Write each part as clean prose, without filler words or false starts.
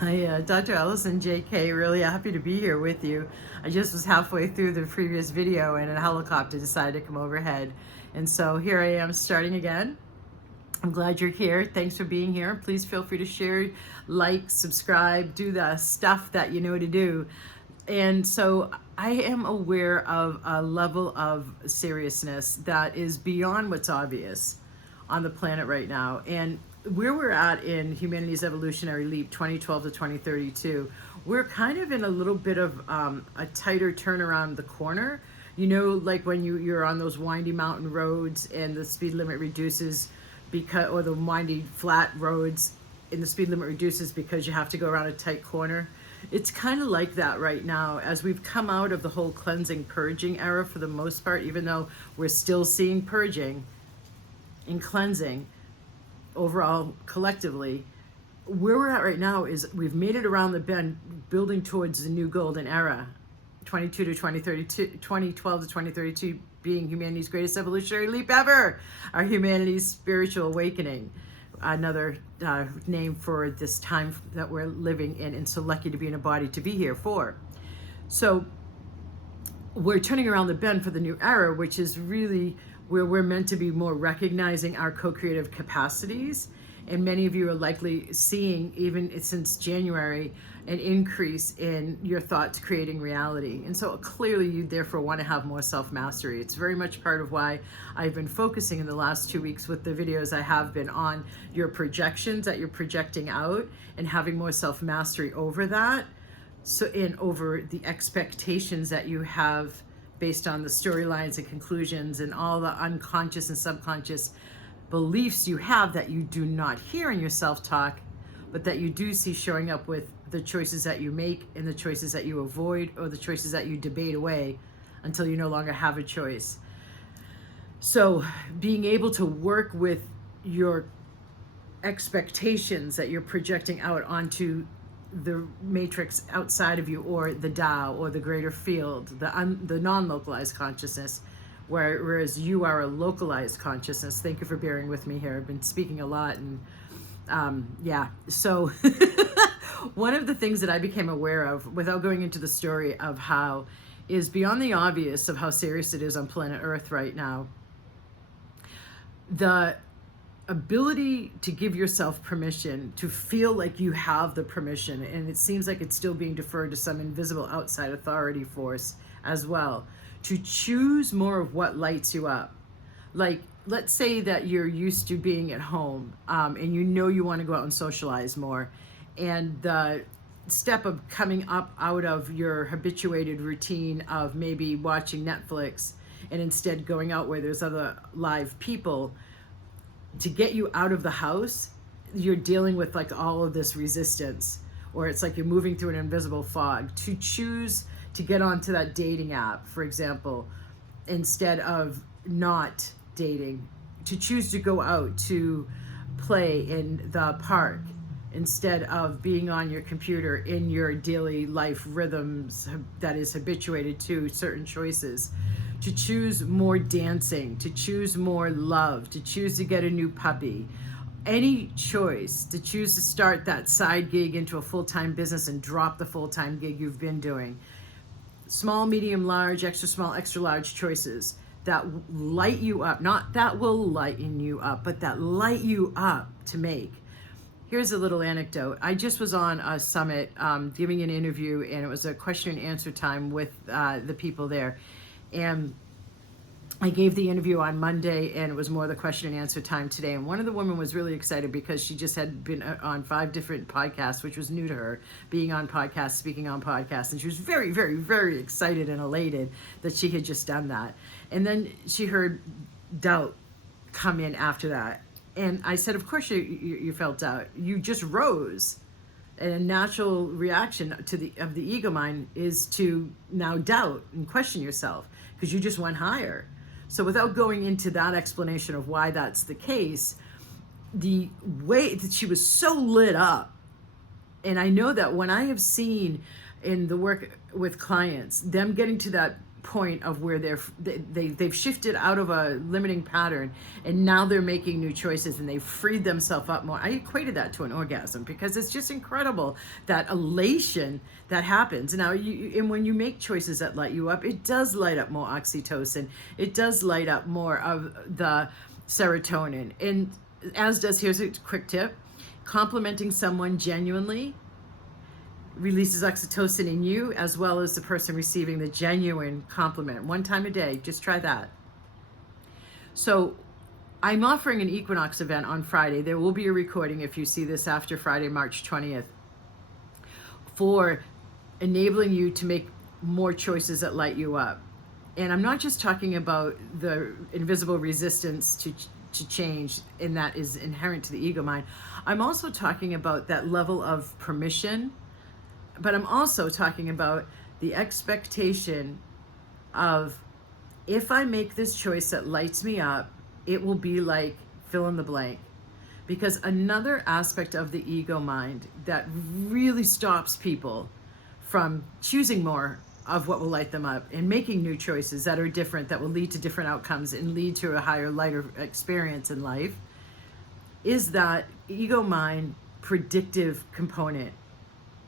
Hi, Dr. Allison JK, really happy to be here with you. I just was halfway through the previous video and a helicopter decided to come overhead. And so here I am starting again. I'm glad you're here. Thanks for being here. Please feel free to share, like, subscribe, do the stuff that you know to do. And so I am aware of a level of seriousness that is beyond what's obvious on the planet right now. And where we're at in humanity's evolutionary leap 2012 to 2032, we're kind of in a little bit of a tighter turn around the corner. You know, like when you're on those windy mountain roads and the speed limit reduces because, or the windy flat roads and the speed limit reduces because you have to go around a tight corner. It's kind of like that right now as we've come out of the whole cleansing, purging era for the most part, even though we're still seeing purging and cleansing overall collectively. Where we're at right now is we've made it around the bend, building towards the new golden era, 22 to 2032, 2012 to 2032 being humanity's greatest evolutionary leap ever, our humanity's spiritual awakening. Another name for this time that we're living in, and so lucky to be in a body to be here for. So we're turning around the bend for the new era, which is really where we're meant to be more recognizing our co-creative capacities. And many of you are likely seeing, even since January, an increase in your thoughts creating reality. And so clearly you therefore want to have more self-mastery. It's very much part of why I've been focusing in the last 2 weeks with the videos I have been on your projections that you're projecting out and having more self-mastery over that. So, and over the expectations that you have based on the storylines and conclusions and all the unconscious and subconscious beliefs you have that you do not hear in your self-talk, but that you do see showing up with the choices that you make and the choices that you avoid or the choices that you debate away until you no longer have a choice. So being able to work with your expectations that you're projecting out onto the matrix outside of you, or the Tao, or the greater field, the non-localized consciousness, whereas you are a localized consciousness. Thank you for bearing with me here. I've been speaking a lot, and yeah. So one of the things that I became aware of, without going into the story of how, is beyond the obvious of how serious it is on planet Earth right now. The ability to give yourself permission to feel like you have the permission, and it seems like it's still being deferred to some invisible outside authority force as well, to choose more of what lights you up. Like, let's say that you're used to being at home, and you know you want to go out and socialize more, and the step of coming up out of your habituated routine of maybe watching Netflix and instead going out where there's other live people, to get you out of the house, you're dealing with like all of this resistance, or it's like you're moving through an invisible fog. To choose to get onto that dating app, for example, instead of not dating, to choose to go out to play in the park instead of being on your computer in your daily life rhythms that is habituated to certain choices, to choose more dancing, to choose more love, to choose to get a new puppy, any choice, to choose to start that side gig into a full-time business and drop the full-time gig you've been doing. Small, medium, large, extra small, extra large choices that light you up, not that will lighten you up, but that light you up to make. Here's a little anecdote. I just was on a summit giving an interview, and it was a question and answer time with the people there. And I gave the interview on Monday, and it was more the question and answer time today. And one of the women was really excited because she just had been on 5 different podcasts, which was new to her, being on podcasts, speaking on podcasts. And she was very, very, very excited and elated that she had just done that. And then she heard doubt come in after that. And I said, of course you felt doubt. You just rose. And a natural reaction of the ego mind is to now doubt and question yourself because you just went higher. So without going into that explanation of why that's the case, the way that she was so lit up, and I know that when I have seen in the work with clients, them getting to that point of where they've shifted out of a limiting pattern, and now they're making new choices and they've freed themselves up more. I equated that to an orgasm because it's just incredible, that elation that happens. Now, and when you make choices that light you up, it does light up more oxytocin. It does light up more of the serotonin. And as does, here's a quick tip, complimenting someone genuinely releases oxytocin in you as well as the person receiving the genuine compliment. 1 time a day, just try that. So I'm offering an equinox event on Friday. There will be a recording if you see this after Friday, March 20th, for enabling you to make more choices that light you up. And I'm not just talking about the invisible resistance to change, and that is inherent to the ego mind. I'm also talking about that level of permission, but I'm also talking about the expectation of, if I make this choice that lights me up, it will be like fill in the blank. Because another aspect of the ego mind that really stops people from choosing more of what will light them up and making new choices that are different, that will lead to different outcomes and lead to a higher, lighter experience in life, is that ego mind predictive component.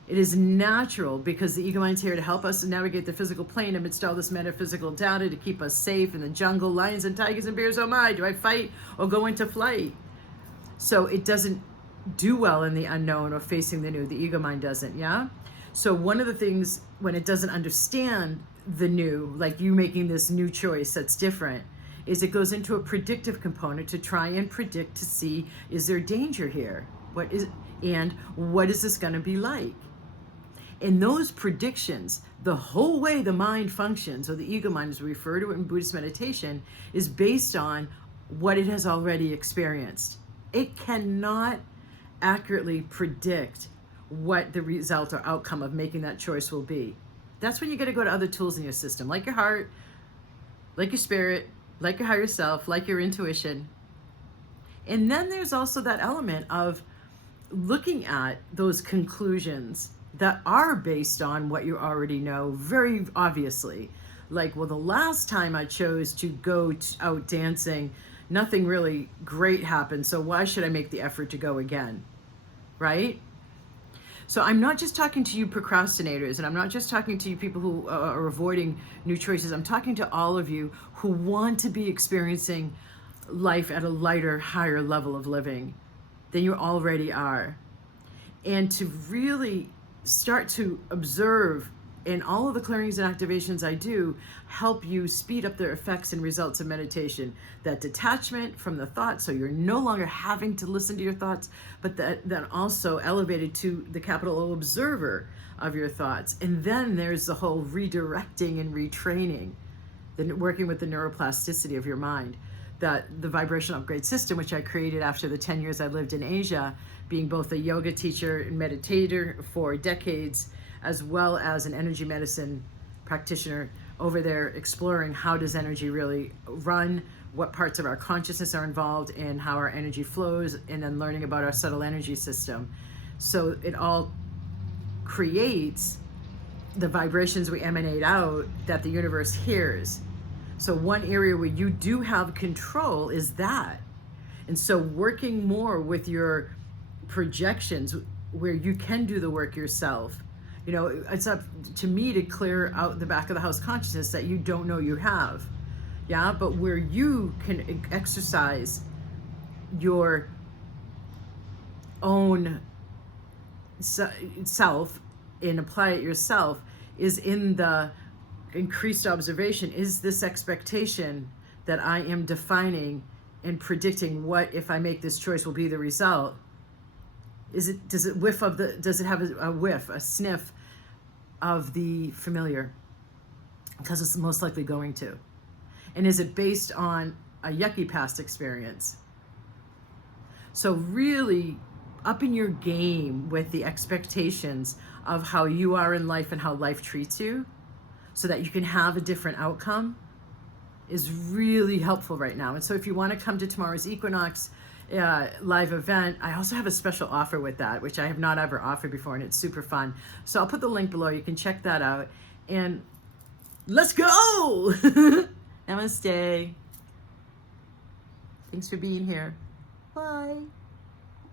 It is natural because the ego mind's here to help us navigate the physical plane amidst all this metaphysical data to keep us safe in the jungle, lions and tigers and bears. Oh my, do I fight or go into flight? So it doesn't do well in the unknown or facing the new. The ego mind doesn't, yeah? So one of the things when it doesn't understand the new, like you making this new choice that's different, is it goes into a predictive component to try and predict, to see, is there danger here? What is this going to be like? In those predictions, the whole way the mind functions, or the ego mind as we refer to it in Buddhist meditation, is based on what it has already experienced. It cannot accurately predict what the result or outcome of making that choice will be. That's when you got to go to other tools in your system, like your heart, like your spirit, like your higher self, like your intuition. And then there's also that element of looking at those conclusions that are based on what you already know, very obviously. Like, well, the last time I chose to go out dancing, nothing really great happened, so why should I make the effort to go again, right? So I'm not just talking to you procrastinators, and I'm not just talking to you people who are avoiding new choices. I'm talking to all of you who want to be experiencing life at a lighter, higher level of living than you already are. And to really start to observe, and all of the clearings and activations I do help you speed up the effects and results of meditation. That detachment from the thoughts, so you're no longer having to listen to your thoughts, but that also elevated to the capital O observer of your thoughts. And then there's the whole redirecting and retraining, working with the neuroplasticity of your mind. That the vibration upgrade system, which I created after the 10 years I lived in Asia, being both a yoga teacher and meditator for decades, as well as an energy medicine practitioner over there, exploring how does energy really run, what parts of our consciousness are involved in how our energy flows, and then learning about our subtle energy system. So it all creates the vibrations we emanate out that the universe hears. So one area where you do have control is that. And so working more with your projections, where you can do the work yourself. You know, it's up to me to clear out the back of the house consciousness that you don't know you have. Yeah, but where you can exercise your own self and apply it yourself is in the increased observation. Is this expectation that I am defining and predicting what, if I make this choice, will be the result? Does it have a whiff, a sniff of the familiar? Because it's most likely going to. And is it based on a yucky past experience? So really upping your game with the expectations of how you are in life and how life treats you, so that you can have a different outcome, is really helpful right now. And so if you want to come to tomorrow's equinox live event, I also have a special offer with that, which I have not ever offered before, and it's super fun. So I'll put the link below. You can check that out. And Let's go. Namaste. Thanks for being here. Bye.